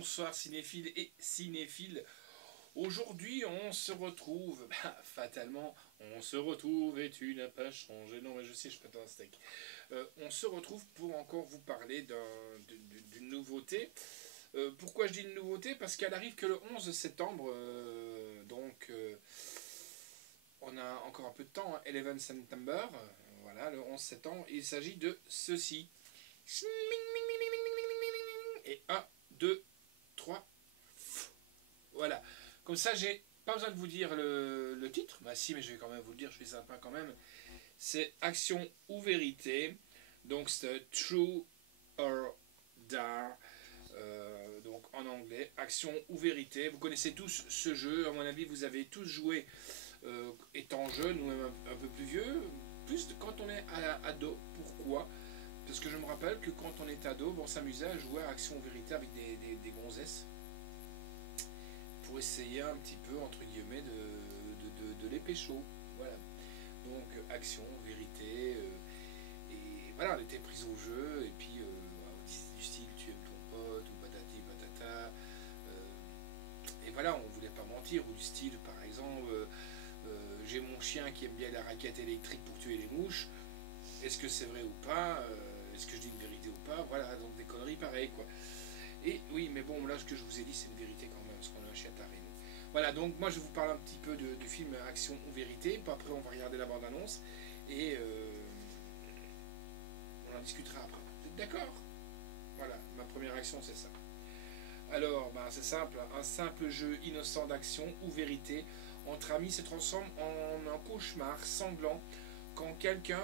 bonsoir cinéphiles et cinéphiles. Aujourd'hui on se retrouve, fatalement, on se retrouve et tu n'as pas changé. Non mais je sais, je pète un steak. On se retrouve pour encore vous parler d'une nouveauté. Pourquoi je dis une nouveauté? Parce qu'elle arrive que le 11 septembre, on a encore un peu de temps, hein, 11 September, voilà, le 11 septembre, il s'agit de ceci. Et 1, 2, 3, voilà. Comme ça, j'ai pas besoin de vous dire le titre. Bah si, mais je vais quand même vous le dire, je suis sympa quand même. C'est Action ou Vérité. Donc c'est True or Dare. Donc en anglais, Action ou Vérité. Vous connaissez tous ce jeu. À mon avis, vous avez tous joué étant jeune ou même un peu plus vieux. Plus quand on est ado. Pourquoi ? Parce que je me rappelle que quand on était ado, on s'amusait à jouer à Action ou Vérité avec des gonzesses. Pour essayer un petit peu, entre guillemets, de les pécho. Voilà. Donc, action, vérité. Et voilà, elle était prise au jeu. Et puis, du style, tu aimes ton pote, ou patati patata. Et voilà, on voulait pas mentir. Ou du style, par exemple, j'ai mon chien qui aime bien la raquette électrique pour tuer les mouches. Est-ce que c'est vrai ou pas? Est-ce que je dis une vérité ou pas? Voilà, donc des conneries pareilles, quoi. Et oui, mais bon, là, ce que je vous ai dit, c'est une vérité quand même, parce qu'on a un chien taré. Voilà, donc moi, je vais vous parler un petit peu du film Action ou Vérité. Puis après, on va regarder la bande-annonce. Et on en discutera après. Vous êtes d'accord? Voilà, ma première action, c'est ça. Alors, c'est simple. Un simple jeu innocent d'action ou vérité entre amis se transforme en un cauchemar sanglant quand quelqu'un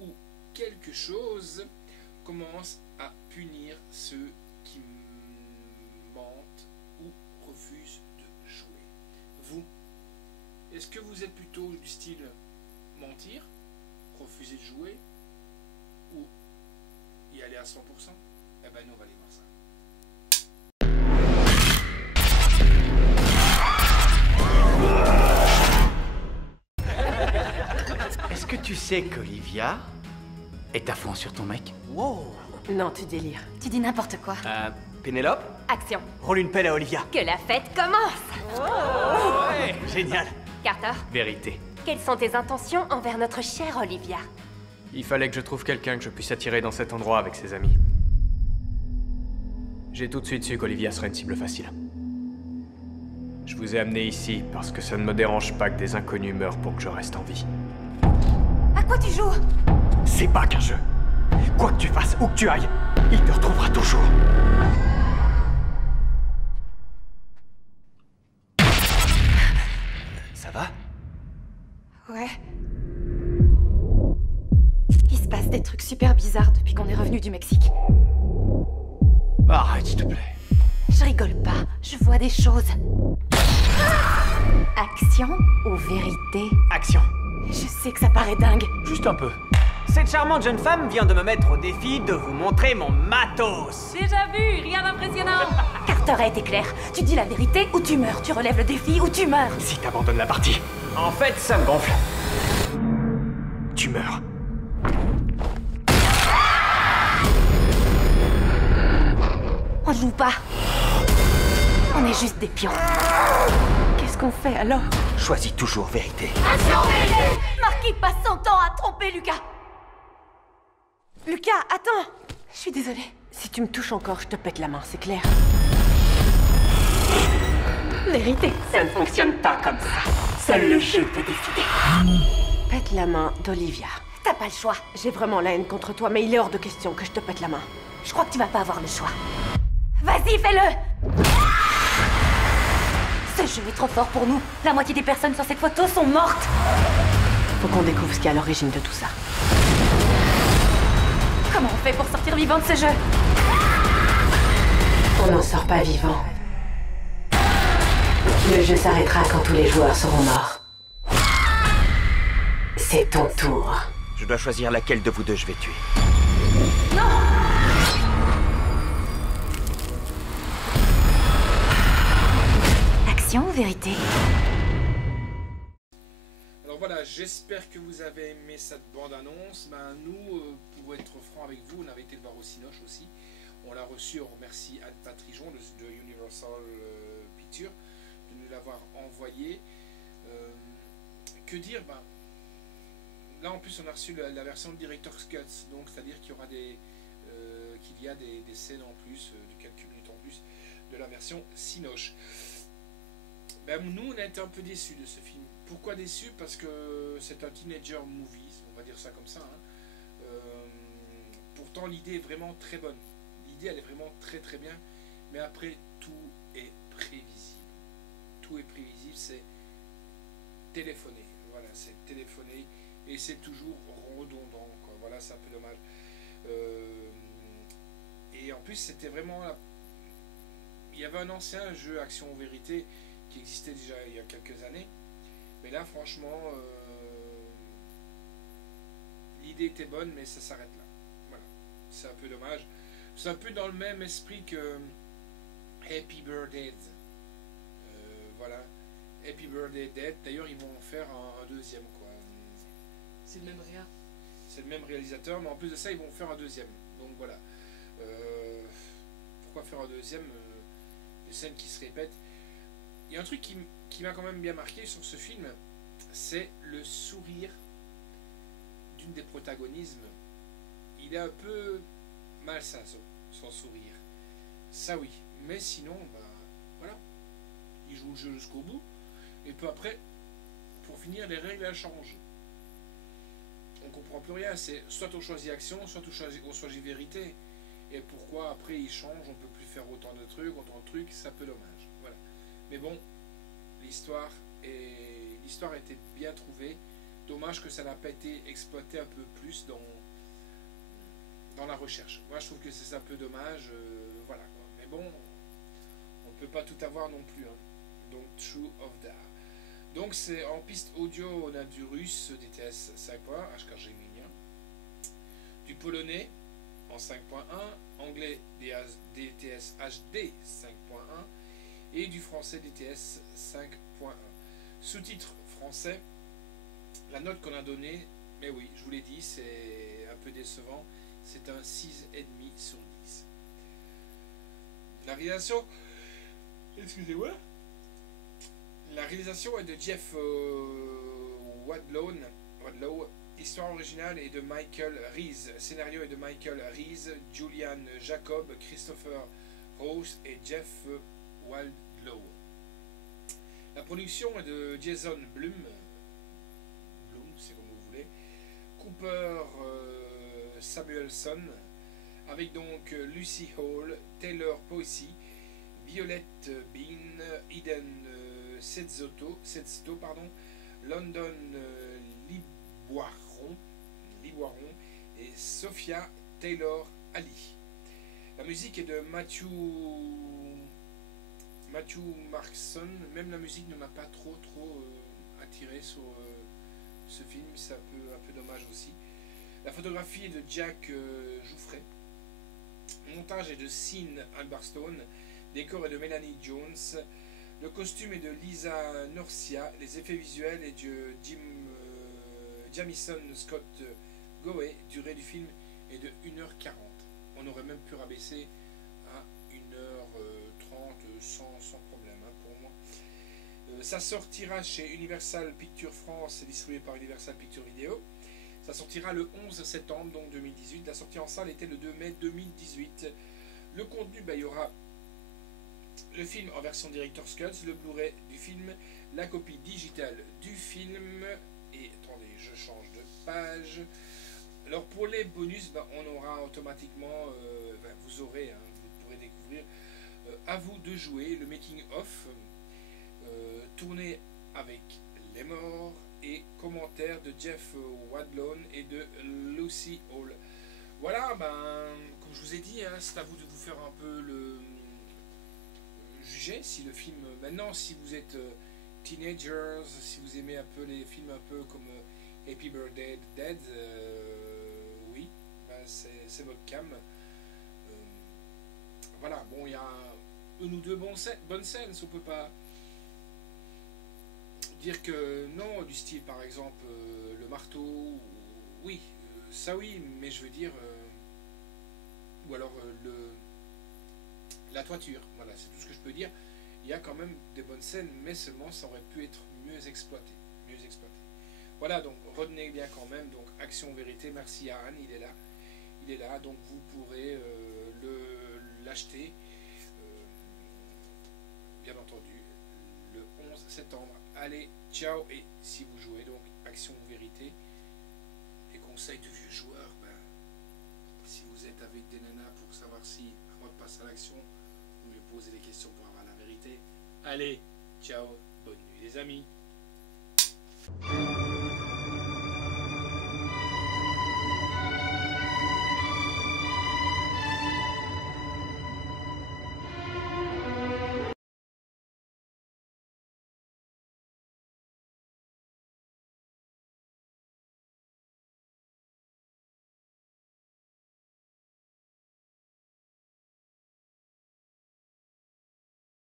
ou quelque chose commence à punir ceux qui mentent ou refusent de jouer. Vous, est-ce que vous êtes plutôt du style mentir, refuser de jouer, ou y aller à 100%? Eh ben nous on va aller voir ça. Est-ce que tu sais qu'Olivia est à fond sur ton mec? Wow. Non, tu délires. Tu dis n'importe quoi. Pénélope? Action. Roule une pelle à Olivia. Que la fête commence. Ouais, génial. Carter, Vérité. quelles sont tes intentions envers notre chère Olivia? Il fallait que je trouve quelqu'un que je puisse attirer dans cet endroit avec ses amis. J'ai tout de suite su qu'Olivia serait une cible facile. Je vous ai amené ici parce que ça ne me dérange pas que des inconnus meurent pour que je reste en vie. À quoi tu joues? C'est pas qu'un jeu. Quoi que tu fasses, où que tu ailles, il te retrouvera toujours. Ça va? Ouais. Il se passe des trucs super bizarres depuis qu'on est revenu du Mexique. Arrête, s'il te plaît. Je rigole pas, je vois des choses. Action ou vérité? Action. Je sais que ça paraît dingue. Juste un peu. Cette charmante jeune femme vient de me mettre au défi de vous montrer mon matos. Déjà vu, rien d'impressionnant. Carter a été clair. Tu dis la vérité ou tu meurs. Tu relèves le défi ou tu meurs. Si t'abandonnes la partie, En fait, ça me gonfle. tu meurs. On ne joue pas. On est juste des pions. Qu'est-ce qu'on fait alors? Choisis toujours vérité. Marquis passe son temps à tromper Lucas. Lucas, attends. Je suis désolée. Si tu me touches encore, je te pète la main, c'est clair. Vérité. Ça ne fonctionne pas comme ça. Seul le jeu peut décider. Pète la main d'Olivia. T'as pas le choix. J'ai vraiment la haine contre toi, mais il est hors de question que je te pète la main. Je crois que tu vas pas avoir le choix. Vas-y, fais-le. Ce jeu est trop fort pour nous. La moitié des personnes sur cette photo sont mortes. Faut qu'on découvre ce qui est à l'origine de tout ça. Comment on fait pour sortir vivant de ce jeu? On n'en sort pas vivant. Le jeu s'arrêtera quand tous les joueurs seront morts. C'est ton tour. Je dois choisir laquelle de vous deux je vais tuer. Action ou vérité? Alors voilà, j'espère que vous avez aimé cette bande-annonce. Nous, pour être franc avec vous, on avait été le voir au Cinoche aussi. On l'a reçu, on remercie Anne Patrijon de Universal Pictures de nous l'avoir envoyé. Que dire, ben, là en plus on a reçu la version Director's Cut, donc c'est-à-dire qu'il y aura qu'il y a des scènes en plus, de quelques minutes en plus de la version Cinoche. Ben, nous on a été un peu déçus de ce film. Pourquoi déçus? Parce que c'est un teenager movie, on va dire ça comme ça. Hein. Pourtant l'idée est vraiment très bonne. L'idée elle est vraiment très très bien, mais après tout est prévisible. Tout est prévisible, c'est téléphoné. Voilà, c'est téléphoné et c'est toujours redondant, quoi. Voilà, c'est un peu dommage. Et en plus c'était vraiment il y avait un ancien jeu Action Vérité qui existait déjà il y a quelques années, mais là franchement l'idée était bonne, mais ça s'arrête là. Voilà, c'est un peu dommage. C'est un peu dans le même esprit que Happy Birthday. Voilà, Happy Birthday Dead. D'ailleurs ils vont en faire un deuxième, quoi. C'est le même réa. C'est le même réalisateur, mais en plus de ça ils vont faire un deuxième. Donc voilà. Pourquoi faire un deuxième? Des scènes qui se répètent. Il y a un truc qui m'a quand même bien marqué sur ce film, c'est le sourire d'une des protagonistes. Il est un peu malsain son sourire. Ça oui. Mais sinon, bah voilà. Il joue le jeu jusqu'au bout. Et peu après, pour finir, les règles elles changent. On comprend plus rien. C'est soit on choisit action, soit on choisit vérité. Et pourquoi après il change, on peut plus faire autant de trucs, c'est un peu dommage. Voilà. Mais bon, l'histoire était bien trouvée. Dommage que ça n'a pas été exploité un peu plus dans la recherche. Moi je trouve que c'est un peu dommage. Voilà, quoi. Mais bon, on ne peut pas tout avoir non plus. Hein. Donc True of Dar. Donc c'est en piste audio, on a du russe DTS 5.1 HKG Minion, du polonais en 5.1, anglais DTS HD 5.1 et du français DTS 5.1. Sous-titres français, la note qu'on a donnée, mais oui, je vous l'ai dit, c'est un peu décevant, c'est un 6,5 sur 10. La réalisation, excusez-moi, la réalisation est de Jeff Wadlow. Histoire originale est de Michael Rees. Scénario est de Michael Rees, Julian Jacob, Christopher Rose et Jeff Wadlow. La production est de Jason Blum, c'est comme vous voulez, Cooper Samuelson, avec donc Lucy Hall, Taylor Poissy, Violette Bean, Eden Setzoto, London Liboiron et Sophia Taylor Ali. La musique est de Matthew Markson. Même la musique ne m'a pas trop attiré sur ce film, c'est un peu dommage aussi. La photographie est de Jack Jouffret. Le montage est de Sean Alberstone. Décor est de Melanie Jones. Le costume est de Lisa Norcia. Les effets visuels est de Jamison Scott Goey. Durée du film est de 1h40. On aurait même pu rabaisser à 1h30 sans problème, hein, pour moi. Ça sortira chez Universal Pictures France, distribué par Universal Pictures Video. Ça sortira le 11 septembre donc 2018. La sortie en salle était le 2 mai 2018. Le contenu, il y aura le film en version Director's Cut, le Blu-ray du film, la copie digitale du film. Et attendez, je change de page. Alors pour les bonus, on aura automatiquement, vous aurez, hein, vous pourrez découvrir À vous de jouer, le making of, tourné avec les morts et commentaires de Jeff Wadlow et de Lucy Hall. Voilà, comme je vous ai dit, hein, c'est à vous de vous faire un peu le juger si le film, maintenant si vous êtes teenagers, si vous aimez un peu les films un peu comme Happy Birthday Dead, oui, c'est votre cam. Voilà, bon, il y a une ou deux bonnes scènes, on peut pas dire que non, du style par exemple le marteau, oui, ça oui, mais je veux dire, ou alors la toiture. Voilà, c'est tout ce que je peux dire. Il y a quand même des bonnes scènes, mais seulement ça aurait pu être mieux exploité. Voilà, donc retenez bien quand même. Donc Action Vérité, merci à Anne, il est là. Donc vous pourrez l'acheter, bien entendu, le 11 septembre. Allez, ciao. Et si vous jouez donc Action Vérité, les conseils de vieux joueurs, si vous êtes avec des nanas pour savoir si avant de passer à l'action, vous lui posez des questions pour avoir la vérité. Allez, ciao, bonne nuit les amis.